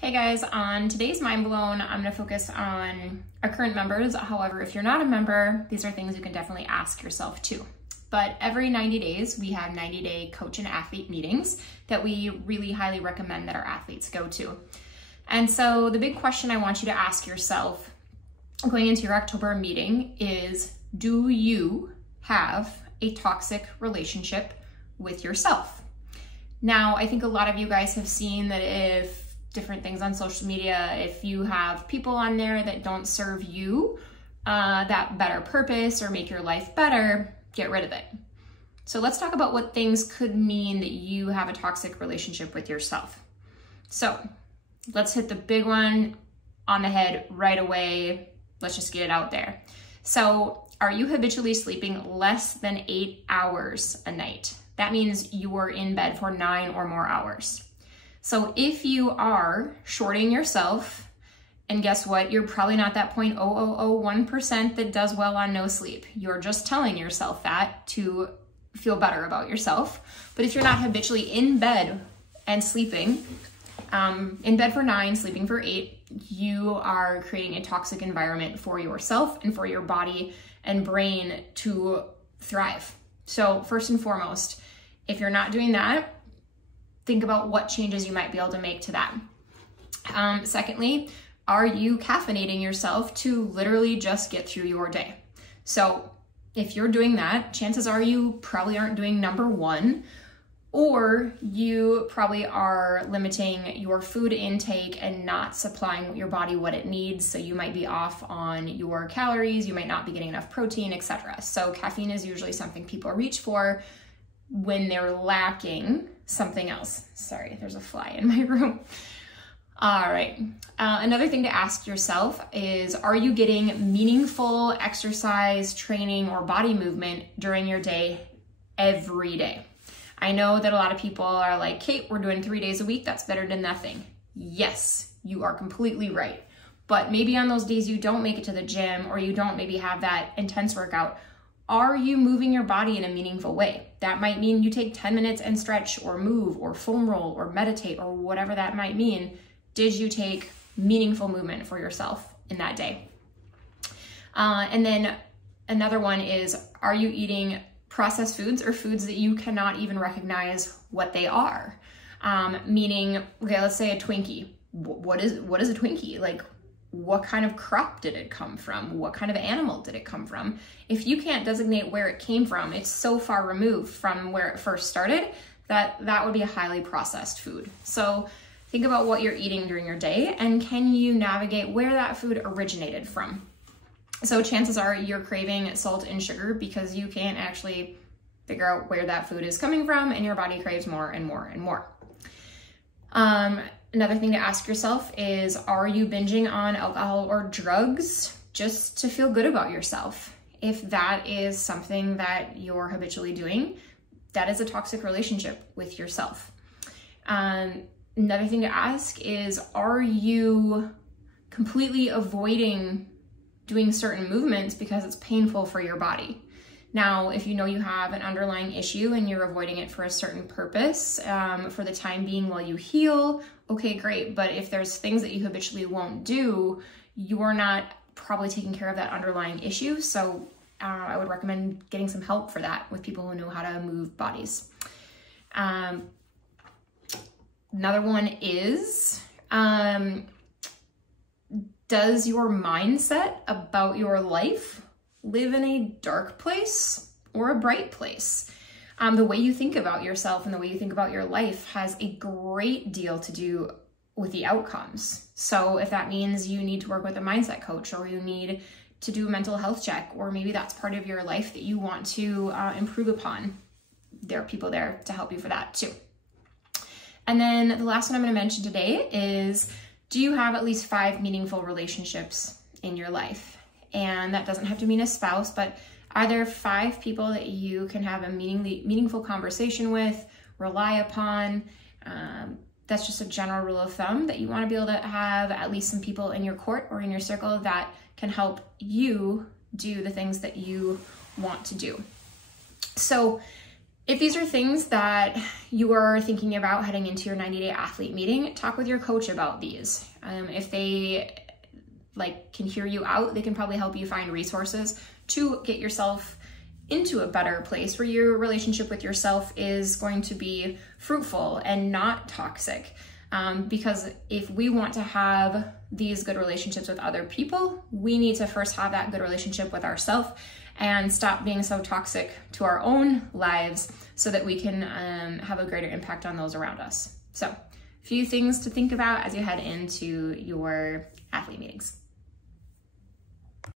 Hey guys, on today's Mind Blown, I'm going to focus on our current members. However, if you're not a member, these are things you can definitely ask yourself too. But every 90 days, we have 90-day coach and athlete meetings that we really highly recommend that our athletes go to. And so the big question I want you to ask yourself going into your October meeting is, do you have a toxic relationship with yourself? Now, I think a lot of you guys have seen that if different things on social media, if you have people on there that don't serve you that better purpose or make your life better, get rid of it. So let's talk about what things could mean that you have a toxic relationship with yourself. So let's hit the big one on the head right away. Let's just get it out there. So are you habitually sleeping less than 8 hours a night? That means you are in bed for 9 or more hours. So if you are shorting yourself, and guess what? You're probably not that 0.0001% that does well on no sleep. You're just telling yourself that to feel better about yourself. But if you're not habitually in bed and sleeping, in bed for 9, sleeping for 8, you are creating a toxic environment for yourself and for your body and brain to thrive. So first and foremost, if you're not doing that, think about what changes you might be able to make to that. Secondly, are you caffeinating yourself to literally just get through your day? So if you're doing that, chances are you probably aren't doing number 1, or you probably are limiting your food intake and not supplying your body what it needs. So you might be off on your calories, you might not be getting enough protein, etc. So caffeine is usually something people reach for when they're lacking something else. Sorry, there's a fly in my room. All right. Another thing to ask yourself is, are you getting meaningful exercise, training, or body movement during your day every day? I know that a lot of people are like, Kate, we're doing 3 days a week. That's better than nothing. Yes, you are completely right. But maybe on those days you don't make it to the gym, or you don't maybe have that intense workout, are you moving your body in a meaningful way? That might mean you take 10 minutes and stretch or move or foam roll or meditate or whatever that might mean. Did you take meaningful movement for yourself in that day? And then another one is, are you eating processed foods or foods that you cannot even recognize what they are? Meaning, okay, let's say a Twinkie. What is a Twinkie? Like, what kind of crop did it come from? What kind of animal did it come from? If you can't designate where it came from, it's so far removed from where it first started that would be a highly processed food. So think about what you're eating during your day, and can you navigate where that food originated from? So chances are you're craving salt and sugar because you can't actually figure out where that food is coming from, and your body craves more and more and more. Another thing to ask yourself is, are you binging on alcohol or drugs just to feel good about yourself? If that is something that you're habitually doing, that is a toxic relationship with yourself. Another thing to ask is, are you completely avoiding doing certain movements because it's painful for your body? Now, if you know you have an underlying issue and you're avoiding it for a certain purpose, for the time being while you heal, okay, great. But if there's things that you habitually won't do, you're not probably taking care of that underlying issue. So I would recommend getting some help for that with people who know how to move bodies. Another one is, does your mindset about your life live in a dark place or a bright place? The way you think about yourself and the way you think about your life has a great deal to do with the outcomes. So if that means you need to work with a mindset coach, or you need to do a mental health check, or maybe that's part of your life that you want to improve upon, there are people there to help you for that too. And then the last one I'm going to mention today is, do you have at least 5 meaningful relationships in your life? And that doesn't have to mean a spouse, but are there 5 people that you can have a meaningful conversation with, rely upon? That's just a general rule of thumb, that you want to be able to have at least some people in your court or in your circle that can help you do the things that you want to do. So If these are things that you are thinking about heading into your 90-day athlete meeting, talk with your coach about these. If they can hear you out, they can probably help you find resources to get yourself into a better place where your relationship with yourself is going to be fruitful and not toxic. Because if we want to have these good relationships with other people, we need to first have that good relationship with ourselves and stop being so toxic to our own lives so that we can have a greater impact on those around us. So, a few things to think about as you head into your athlete meetings.